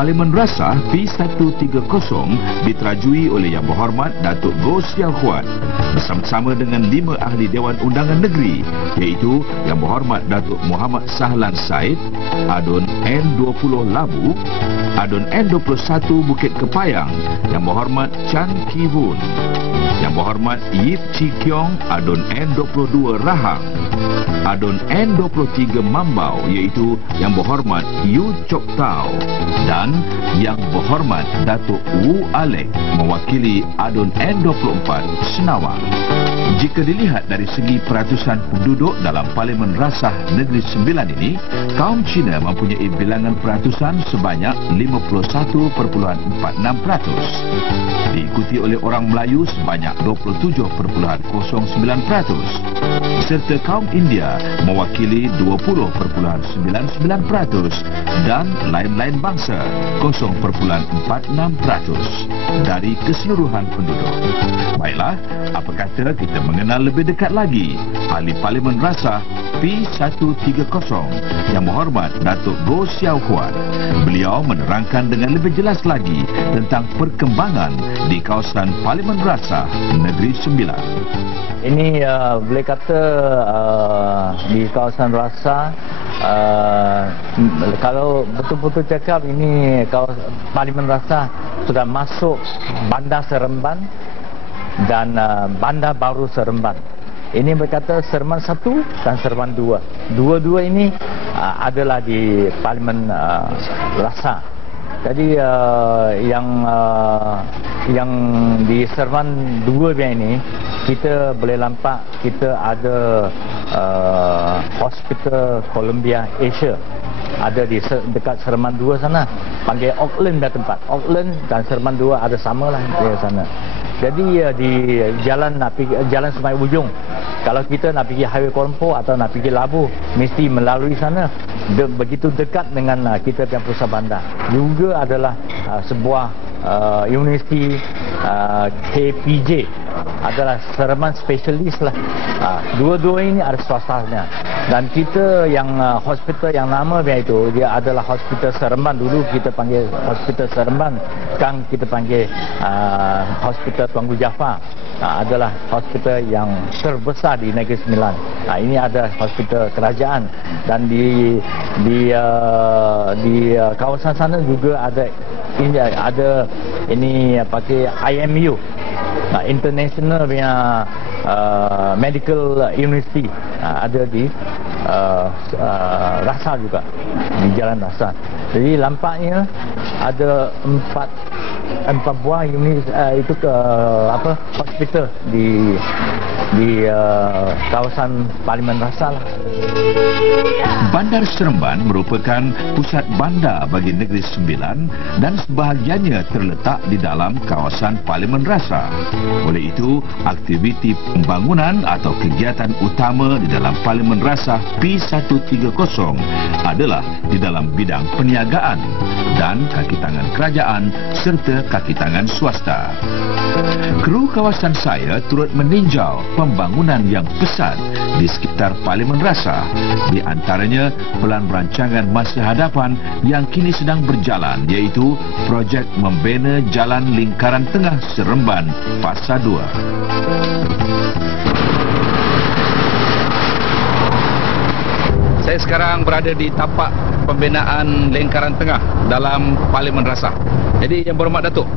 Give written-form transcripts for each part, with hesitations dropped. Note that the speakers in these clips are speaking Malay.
Parlimen Rasah P130 diterajui oleh Yang Berhormat Datuk Goh Siau Huat bersama-sama dengan 5 ahli Dewan Undangan Negeri, iaitu Yang Berhormat Datuk Muhammad Sahlan Said, Adun N20 Labu, Adun N21 Bukit Kepayang, Yang Berhormat Chan Ki Woon, Yang Berhormat Yip Chi Kiong, Adun N22 Rahang, Adun N23 Mambau, iaitu Yang Berhormat Yu Chok Tau, dan Yang Berhormat Datuk Wu Alek mewakili Adun N24 Senawang. Jika dilihat dari segi peratusan penduduk dalam Parlimen Rasah Negeri Sembilan ini, kaum Cina mempunyai bilangan peratusan sebanyak 51.46%, diikuti oleh orang Melayu sebanyak 27.09%, serta kaum India mewakili 20.99% dan lain-lain bangsa 0.46% dari keseluruhan penduduk. Baiklah, apa kata kita mengenal lebih dekat lagi ahli Parlimen Rasah P130 Yang Berhormat Datuk Goh Siau Huat. Beliau menerangkan dengan lebih jelas lagi tentang perkembangan di kawasan Parlimen Rasah Negeri Sembilan. Ini boleh kata di kawasan Rasah, kalau betul-betul cakap, ini Parlimen Rasah sudah masuk Bandar Seremban dan Bandar Baru Seremban. Ini berkata Seremban 1 dan Seremban 2. Dua-dua ini adalah di Parlimen Rasah. Jadi yang di Seremban 2 ini kita boleh nampak kita ada Hospital Columbia Asia. Ada di dekat Seremban 2 sana, panggil Auckland dah tempat. Auckland dan Seremban 2 ada samalah di sana. Jadi di jalan Sungai Ujung, kalau kita nak pergi Highway Kuala Lumpur atau nak pergi Labu, mesti melalui sana. Begitu dekat dengan kita punya pusat bandar. Juga adalah sebuah universiti KPJ, adalah Seremban Specialist lah. Dua-dua ini ada swastanya. Dan kita yang hospital yang nama dia itu, dia adalah Hospital Seremban. Dulu kita panggil Hospital Seremban, sekarang kita panggil Hospital Tuanku Jaafar. Adalah hospital yang terbesar di Negeri Sembilan. Ini ada hospital kerajaan, dan di kawasan sana juga ada ini pakai IMU, International Medical University, ada di Rasah juga, di Jalan Rasah. Jadi lampaknya ada empat buah unit itu hospital di kawasan Parlimen Rasah lah. Bandar Seremban merupakan pusat bandar bagi Negeri Sembilan dan sebahagiannya terletak di dalam kawasan Parlimen Rasah. Oleh itu, aktiviti pembangunan atau kegiatan utama di dalam Parlimen Rasah P130 adalah di dalam bidang perniagaan dan kaki tangan kerajaan serta kaki tangan swasta. Kru kawasan saya turut meninjau pembangunan yang pesat di sekitar Parlimen Rasah, di antaranya pelan berancangan masa hadapan yang kini sedang berjalan, iaitu projek membina Jalan Lingkaran Tengah Seremban Fasa 2. Saya sekarang berada di tapak pembinaan Lingkaran Tengah dalam Parlimen Rasah. Jadi Yang Berhormat Datuk,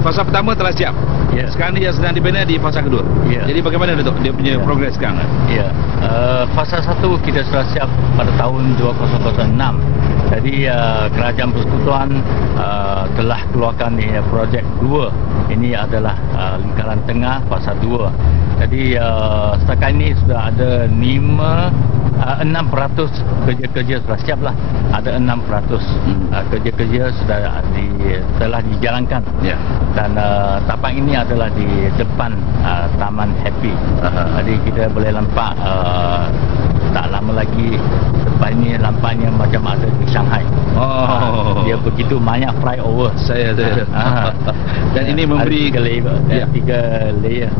fasa pertama telah siap. Yeah. Sekarang ni yang sedang dibina di fasa kedua. Yeah. Jadi bagaimana Datuk dia punya progres sekarang? Ya. Fasa 1 kita sudah siap pada tahun 2006. Jadi Kerajaan Persekutuan telah keluarkan projek 2. Ini adalah Lingkaran Tengah fasa 2. Jadi setakat ini sudah ada 6% kerja-kerja sudah siap lah. Ada 6% kerja-kerja telah dijalankan. Yeah. Dan tapak ini adalah di depan Taman Happy. Jadi kita boleh nampak tak lama lagi tempat ini nampaknya macam ada di Shanghai. Dia begitu banyak flyover. Dan ini memberi 3 layer. 3 layer.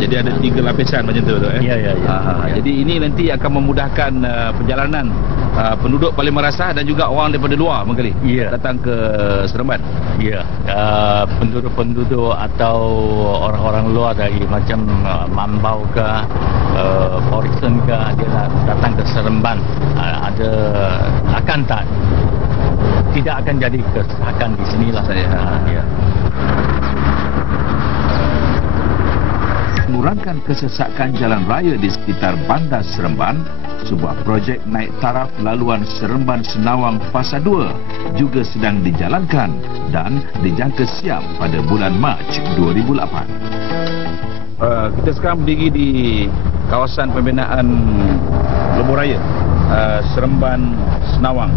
Jadi ada 3 lapisan macam tu. Ya. Jadi ini nanti akan memudahkan perjalanan penduduk paling merasah dan juga orang daripada luar mungkin datang ke Seremban. Ya, penduduk atau orang-orang luar dari macam Mambau ke Morrison ke, dia datang ke Seremban, tidak akan jadi kesesakan di sinilah saya. Ya. Mengurangkan kesesakan jalan raya di sekitar Bandar Seremban, sebuah projek naik taraf laluan Seremban Senawang Fasa 2 juga sedang dijalankan dan dijangka siap pada bulan Mac 2008. Kita sekarang berdiri di kawasan pembinaan Lebuh Raya Seremban Senawang.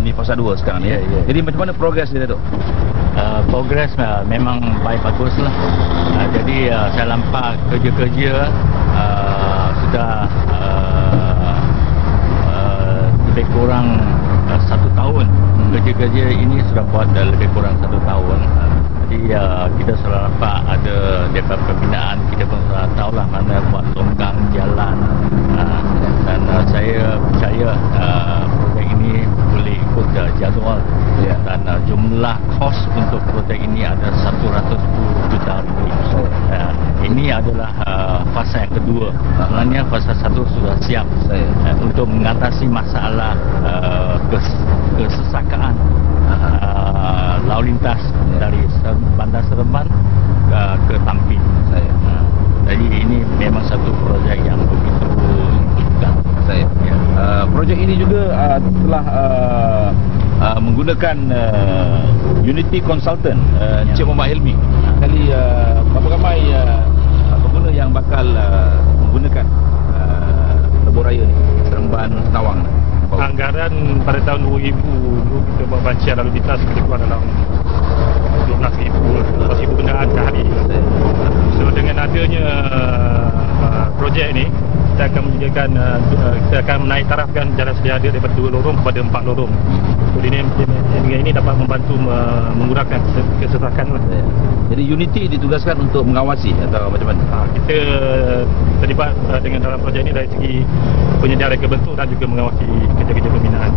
Ini Fasa 2 sekarang ni. Jadi macam mana progres dia, Datuk? Progres memang baik baguslah. Jadi saya nampak kerja-kerja sudah lebih kurang 1 tahun. Kerja-kerja ini sudah buat lebih kurang 1 tahun. Jadi kita sudah nampak ada daripada pembinaan, kita pun sudah tahulah mana buat longgang jalan, dan saya percaya projek ini boleh ikut jadual. Dan jumlah kos untuk projek ini ada 110 juta ringgit. Ini adalah fasa yang kedua. Sebenarnya fasa 1 sudah siap untuk mengatasi masalah kesesakaan lalu lintas dari Bandar Seremban ke Tampin. Jadi ini memang satu projek yang begitu impikan saya. Projek ini juga telah menggunakan Unity Consultant, Encik Muhammad Hilmi. Kali berapa ramai pengguna yang bakal menggunakan Lebuh Raya ni, Seremban Senawang? Anggaran pada tahun 2000 kita buat bancian lalu lintas kita keluar dalam 12,000 kenderaan sehari. So dengan adanya projek ini, kita akan menyediakan, kita akan menaik tarafkan jalan sedia ada daripada 2 lorong kepada 4 lorong. So dengan ini dapat membantu mengurangkan kesesakan. Jadi Unity ditugaskan untuk mengawasi atau macam mana? Kita terlibat dengan dalam projek ini dari segi penyediaan reka bentuk dan juga mengawasi kerja-kerja pembinaan.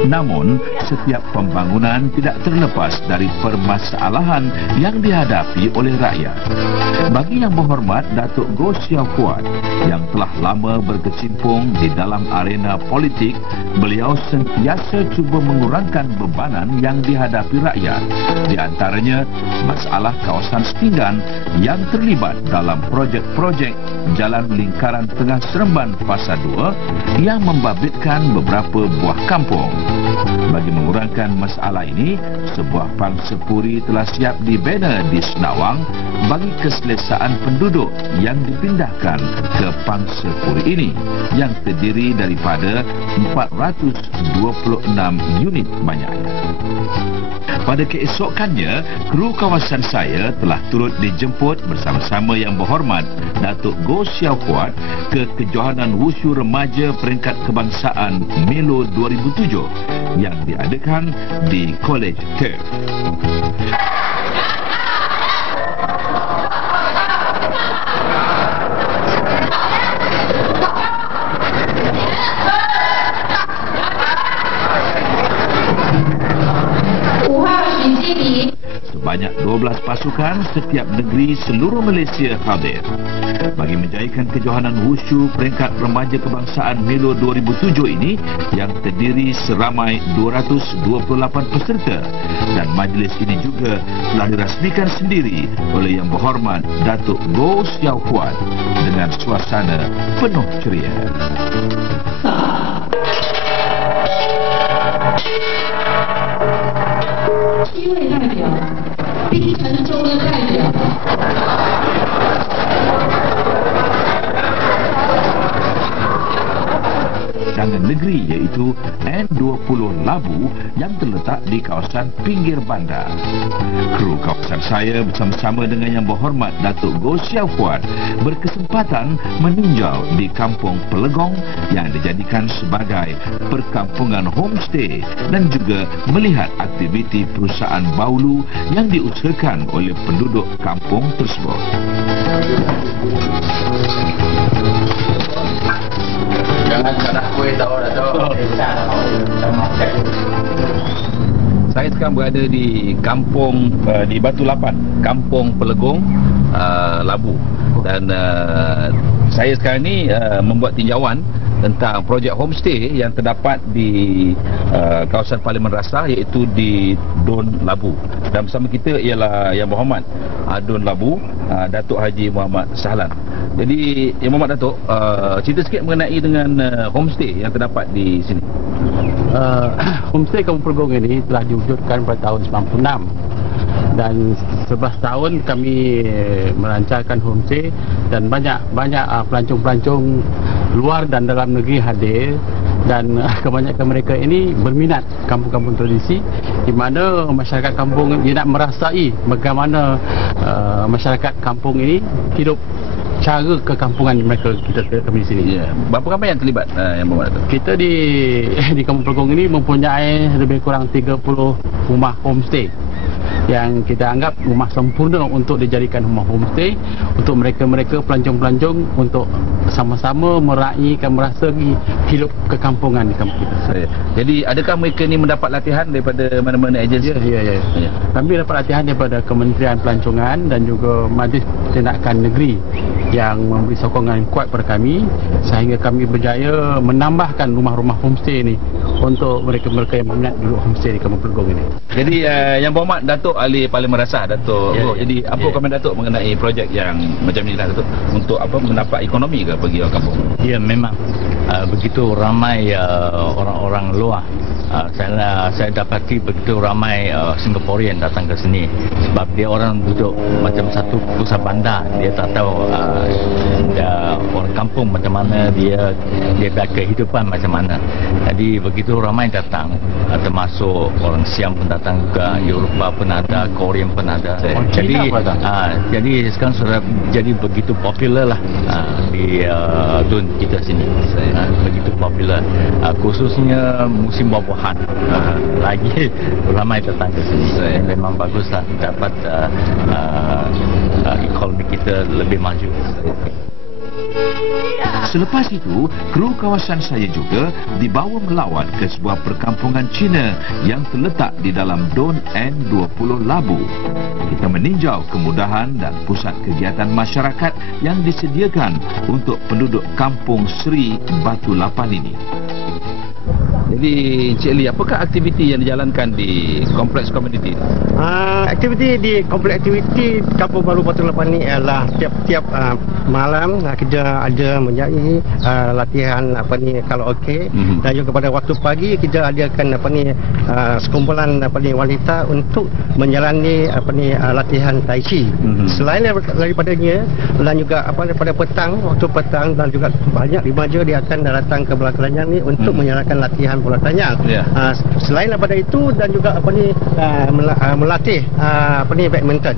Namun, setiap pembangunan tidak terlepas dari permasalahan yang dihadapi oleh rakyat. Bagi Yang Berhormat Datuk Goh Siau Kuat yang telah lama berkecimpung di dalam arena politik, beliau sentiasa cuba mengurangkan bebanan yang dihadapi rakyat. Di antaranya, masalah kawasan setinggan yang terlibat dalam projek-projek Jalan Lingkaran Tengah Seremban Fasa 2 yang membabitkan beberapa buah kampung. Bagi mengurangkan masalah ini, sebuah pangsepuri telah siap dibina di Senawang bagi keselesaan penduduk yang dipindahkan ke pangsepuri ini yang terdiri daripada 426 unit banyaknya. Pada keesokannya, kru kawasan saya telah turut dijemput bersama-sama Yang Berhormat Datuk Goh Siau Kuat ke kejohanan Wushu Remaja Peringkat Kebangsaan Melo 2007 yang diadakan di College Turf. Sebanyak 12 pasukan setiap negeri seluruh Malaysia hadir bagi menjayakan kejohanan Wushu Peringkat Remaja Kebangsaan Melo 2007 ini yang terdiri seramai 228 peserta, dan majlis ini juga telah dirasmikan sendiri oleh Yang Berhormat Datuk Goh Siau Kuat dengan suasana penuh ceria. 7位代表，槟城州的代表。 Cadangan negeri iaitu N20 Labu yang terletak di kawasan pinggir bandar. Kru kawasan saya bersama-sama dengan Yang Berhormat Datuk Goh Siau Kuat berkesempatan meninjau di Kampung Pelegong yang dijadikan sebagai perkampungan homestay dan juga melihat aktiviti perusahaan baulu yang diusahakan oleh penduduk kampung tersebut. sekarang berada di kampung di Batu Lapan, Kampung Pelegong, Labu. Dan saya sekarang ni membuat tinjauan tentang projek homestay yang terdapat di kawasan Parlimen Rasah, iaitu di Dun Labu. Dan bersama kita ialah Yang Berhormat Dun Labu, Datuk Haji Muhammad Sahlan. Jadi Yang Berhormat Datuk, cerita sikit mengenai dengan homestay yang terdapat di sini. Homestay Kampung Pelegong ini telah diwujudkan pada tahun 96 dan 11 tahun kami melancarkan homestay dan banyak pelancong-pelancong luar dan dalam negeri hadir, dan kebanyakan mereka ini berminat kampung-kampung tradisi, di mana masyarakat kampung dia nak merasai bagaimana masyarakat kampung ini hidup, cara kekampungan mereka kami di sini. Ya. Berapa ramai yang terlibat Yang Berhormat Datuk? Kita di Kampung Pelegong ini mempunyai lebih kurang 30 rumah homestay yang kita anggap rumah sempurna untuk dijadikan rumah homestay untuk mereka-mereka pelancong-pelancong untuk sama-sama meraihkan, merasai hidup kekampungan di kampung kita. Jadi adakah mereka ni mendapat latihan daripada mana-mana agensi? Ya. Kami dapat latihan daripada Kementerian Pelancongan dan juga Majlis Tindakan Negeri yang memberi sokongan kuat kepada kami sehingga kami berjaya menambahkan rumah-rumah homestay ini untuk mereka-mereka yang berminat duduk homestay di Kampung Pelegong ini. Jadi Yang Berhormat Datuk Ahli Parlimen Rasah, Datuk. Jadi apa komen Datuk mengenai projek yang macam ni Datuk, untuk mendapat ekonomi ke bagi orang kampung? Ya, memang begitu ramai orang-orang luar. Saya dapati begitu ramai Singaporean datang ke sini sebab dia orang duduk macam satu pusat bandar. Dia tak tahu orang kampung macam mana, dia kehidupan macam mana. Jadi begitu ramai datang, termasuk orang Siam pun datang juga, Eropah pun ada, Korean pun ada. Jadi sekarang sudah jadi begitu popular lah di Dun kita sini. Begitu popular, khususnya musim buah-buahan. Lagi ramai datang ke sini. Memang baguslah, dapat ekonomi kita lebih maju. Selepas itu, kru kawasan saya juga dibawa melawat ke sebuah perkampungan Cina yang terletak di dalam Dun N20 Labu. Kita meninjau kemudahan dan pusat kegiatan masyarakat yang disediakan untuk penduduk kampung Seri Batu Lapan ini. Jadi Encik Lee, apakah aktiviti yang dijalankan di kompleks komuniti? Aktiviti di kompleks aktiviti Kampung Baru Batu Lapan ini adalah tiap-tiap malam kita ada menjadi latihan karaoke, dan juga pada waktu pagi kita adakan sekumpulan wanita untuk menjalani latihan tai chi. Selain daripadanya, dan juga pada waktu petang dan juga banyak remaja dia akan datang ke Bola Kelanjang ni untuk menjalankan latihan bola kelanjang. Selain daripada itu dan juga melatih badminton.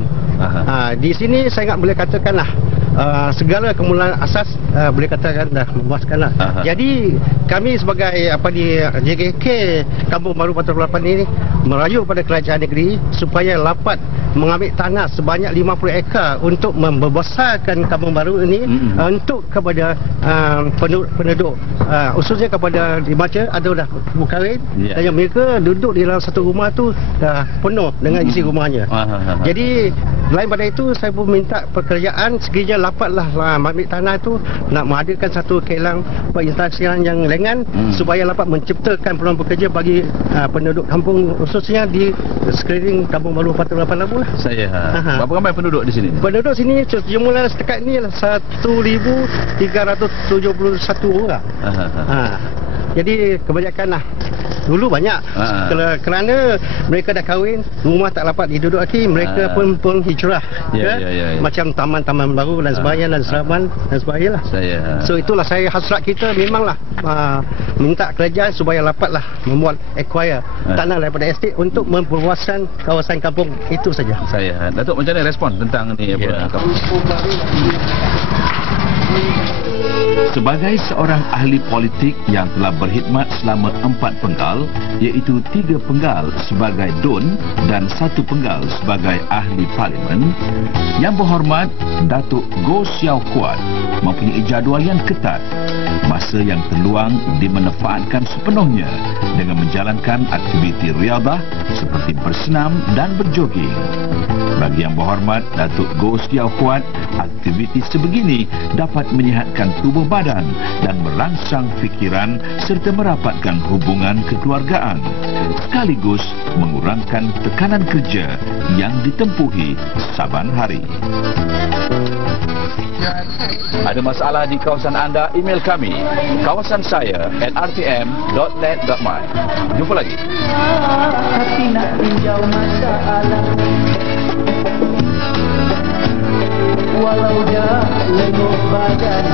Di sini saya ingat boleh katakanlah segala kemudahan asas boleh katakan dah memuaskanlah. Jadi kami sebagai JKK Kampung Baru Batu Lapan ini merayu pada kerajaan negeri supaya dapat mengambil tanah sebanyak 50 ekar untuk membesarkan Kampung Baru ini untuk kepada penduduk khususnya kepada remaja atau dah berkahwin, dan yang mereka duduk di dalam satu rumah tu dah penuh dengan isi rumahnya. Jadi lain pada itu saya pun minta pekerjaan sekiranya dapatlah ambil tanah itu nak menghadirkan satu kelang perinstasian yang lengan supaya dapat menciptakan peluang bekerja bagi penduduk kampung khususnya di sekeliling Kampung Baru Batu Lapan Labu. Berapa ramai penduduk di sini? Penduduk sini jumlah setakat ini 1,371 orang. Jadi kebanyakan lah. Dulu banyak kerana mereka dah kahwin, rumah tak dapat diduduki lagi, mereka pun hijrah macam taman-taman baru dan sebagainya dan seraban dan sebagainya lah. So itulah saya hasrat kita memanglah minta kerajaan supaya dapatlah membuat acquire tanah daripada estate untuk memperluaskan kawasan kampung. Itu saja. Datuk, macam mana respon tentang ni Sebagai seorang ahli politik yang telah berkhidmat selama 4 penggal, iaitu 3 penggal sebagai DUN dan 1 penggal sebagai ahli parlimen, Yang Berhormat Datuk Goh Xiao Kuat mempunyai jadual yang ketat. Masa yang terluang dimanfaatkan sepenuhnya dengan menjalankan aktiviti riadah seperti bersenam dan berjoging. Bagi Yang Berhormat Datuk Goh Xiao Kuat, aktiviti sebegini dapat menyihatkan tubuh badan dan merangsang fikiran serta merapatkan hubungan kekeluargaan, sekaligus mengurangkan tekanan kerja yang ditempuhi saban hari. Ada masalah di kawasan anda, email kami kawasansaya@rtm.net.my. Jumpa lagi. Tapi nak tinjau masalah, walau dah lenguh badan,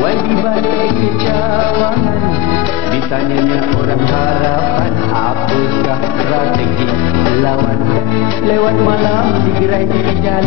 wai di balik kecawangan. Ditanyanya orang harapan, apakah strategi lawan? Lewat malam di gerai di jalan.